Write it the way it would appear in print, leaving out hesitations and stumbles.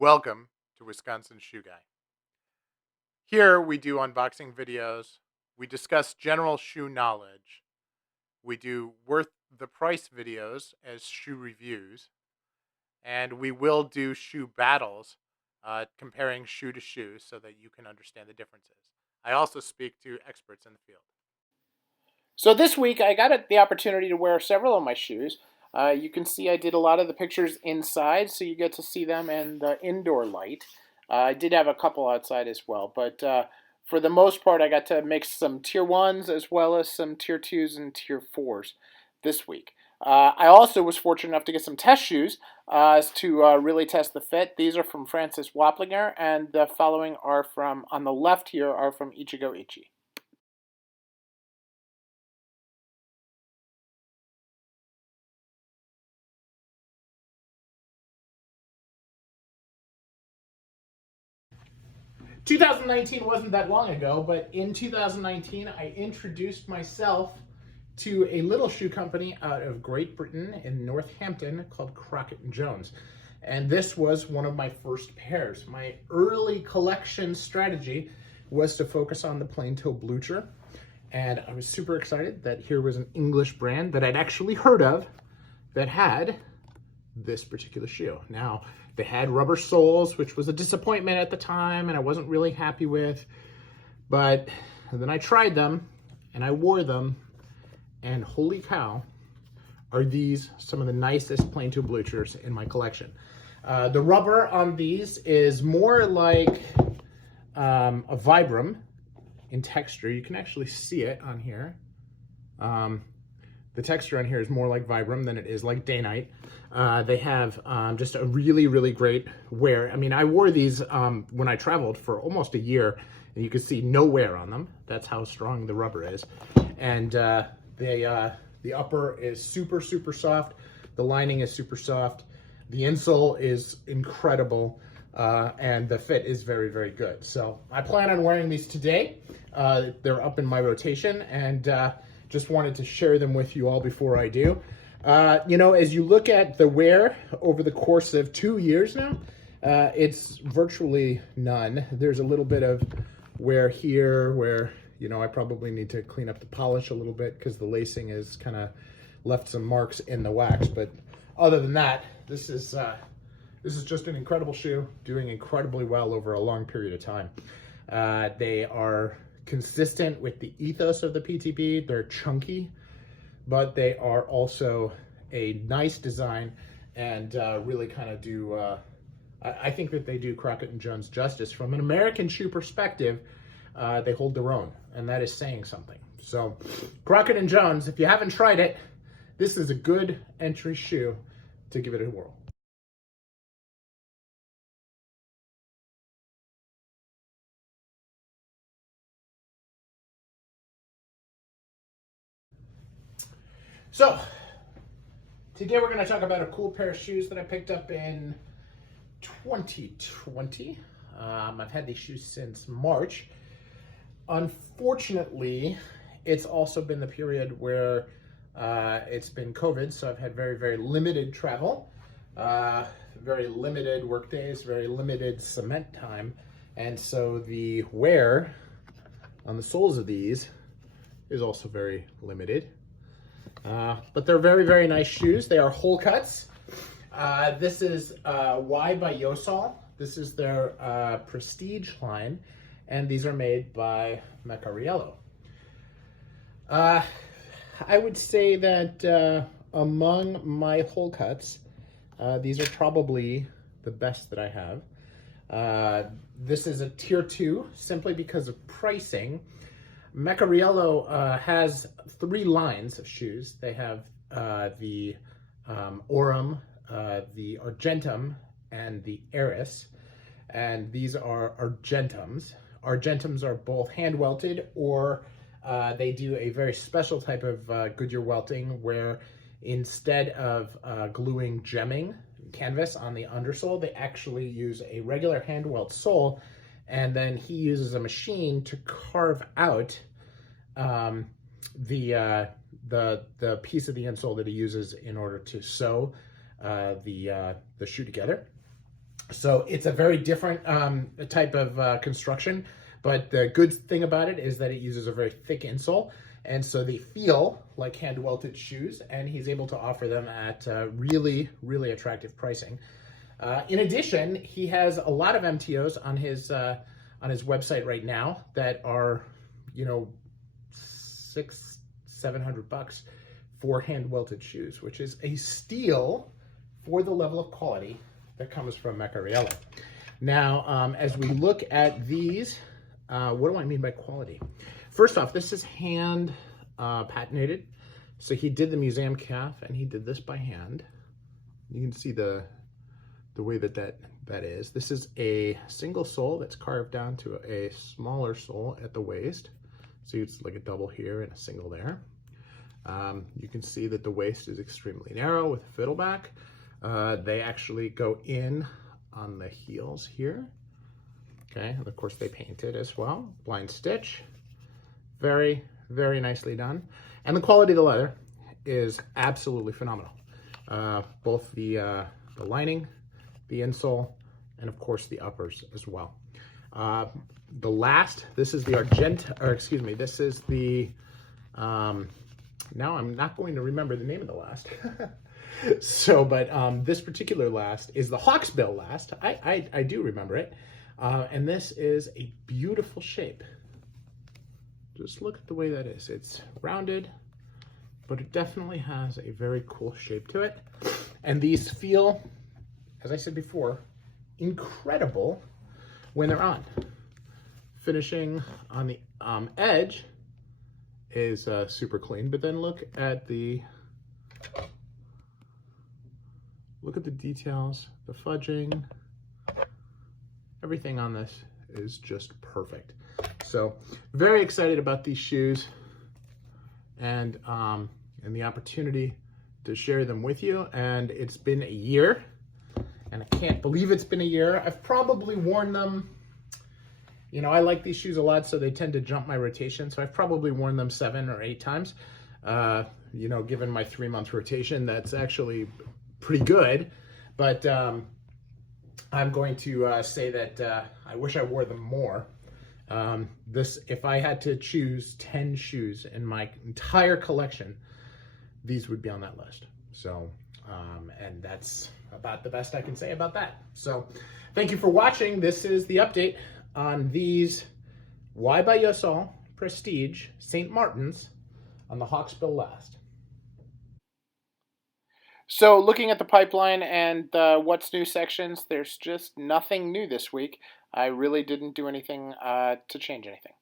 Welcome to Wisconsin Shoe Guy. Here we do unboxing videos, we discuss general shoe knowledge, we do worth the price videos as shoe reviews, and we will do shoe battles, comparing shoe to shoe so that you can understand the differences. I also speak to experts in the field. So this week I got the opportunity to wear several of my shoes. You can see I did a lot of the pictures inside, so you get to see them in the indoor light. I did have a couple outside as well, but for the most part I got to mix some Tier 1s as well as some Tier 2s and Tier 4s this week. I also was fortunate enough to get some test shoes to really test the fit. These are from Francis Waplinger, and the following are from, on the left here, are from Ichigo Ichi. "2019 wasn't that long ago, but in 2019 I introduced myself to a little shoe company out of Great Britain in Northampton called Crockett and Jones. And this was one of my first pairs. My early collection strategy was to focus on the plain toe blucher. And I was super excited that here was an English brand that I'd actually heard of that had this particular shoe. Now, they had rubber soles, which was a disappointment at the time and I wasn't really happy with. But then I tried them and I wore them, and holy cow, are these some of the nicest plain toe bluchers in my collection. The rubber on these is more like a Vibram in texture. You can actually see it on here. The texture on here is more like Vibram than it is like Daynite. They have just a really, really great wear. I mean, I wore these when I traveled for almost a year, and you can see no wear on them. That's how strong the rubber is. And the upper is super, super soft. The lining is super soft. The insole is incredible, and the fit is very, very good. So I plan on wearing these today. They're up in my rotation, and just wanted to share them with you all before I do. You know, as you look at the wear over the course of 2 years now, it's virtually none. There's a little bit of wear here where, you know, I probably need to clean up the polish a little bit because the lacing is kind of left some marks in the wax. But other than that, this is just an incredible shoe, doing incredibly well over a long period of time. They are consistent with the ethos of the PTB. They're chunky, but they are also a nice design and really kind of do, I think that they do Crockett and Jones justice. From an American shoe perspective, they hold their own, and that is saying something. So Crockett and Jones, if you haven't tried it, this is a good entry shoe to give it a whirl. So today we're going to talk about a cool pair of shoes that I picked up in 2020. I've had these shoes since March. Unfortunately, it's also been the period where it's been COVID, so I've had very, very limited travel, very limited work days, very limited cement time, and so the wear on the soles of these is also very limited. But they're very, very nice shoes. They are whole cuts. This is Y by Yeossal. This is their prestige line, and these are made by Macariello. I would say that among my whole cuts, these are probably the best that I have. This is a Tier 2 simply because of pricing. Macariello has 3 lines of shoes. They have the Aurum, the Argentum, and the Eris. And these are Argentums. Argentums are both hand welted, or they do a very special type of Goodyear welting where instead of gluing gemming canvas on the undersole, they actually use a regular hand welt sole, and then he uses a machine to carve out the piece of the insole that he uses in order to sew the shoe together. So it's a very different type of construction, but the good thing about it is that it uses a very thick insole, and so they feel like hand-welted shoes, and he's able to offer them at really, really attractive pricing. In addition, he has a lot of MTOs on his website right now that are, you know, $600-700 for hand-welted shoes, which is a steal for the level of quality that comes from Macariello. Now, as we look at these, what do I mean by quality? First off, this is hand patinated. So he did the museum calf and he did this by hand. You can see the way that is. This is a single sole that's carved down to a smaller sole at the waist. So it's like a double here and a single there. You can see that the waist is extremely narrow with a fiddleback. They actually go in on the heels here. Okay, and of course they painted as well. Blind stitch. Very, very nicely done. And the quality of the leather is absolutely phenomenal. Both the lining, the insole, and of course the uppers as well. The last, this is the this is the, now I'm not going to remember the name of the last. So, but this particular last is the Hawksbill last. I do remember it. And this is a beautiful shape. Just look at the way that is. It's rounded, but it definitely has a very cool shape to it. And these feel, as I said before, incredible when they're on. Finishing on the edge is super clean, but then look at the details, the fudging, everything on this is just perfect. So very excited about these shoes and the opportunity to share them with you. And it's been a year, and I can't believe it's been a year. I've probably worn them, you know, I like these shoes a lot, so they tend to jump my rotation. So I've probably worn them 7 or 8 times. You know, given my 3-month rotation, that's actually pretty good. But I'm going to say that I wish I wore them more. If I had to choose 10 shoes in my entire collection, these would be on that list. So, and that's about the best I can say about that. So thank you for watching. This is the update on these Y by Yeossal Prestige St. Martin's on the Hawksbill last. So looking at the pipeline and what's new sections, there's just nothing new this week. I really didn't do anything to change anything.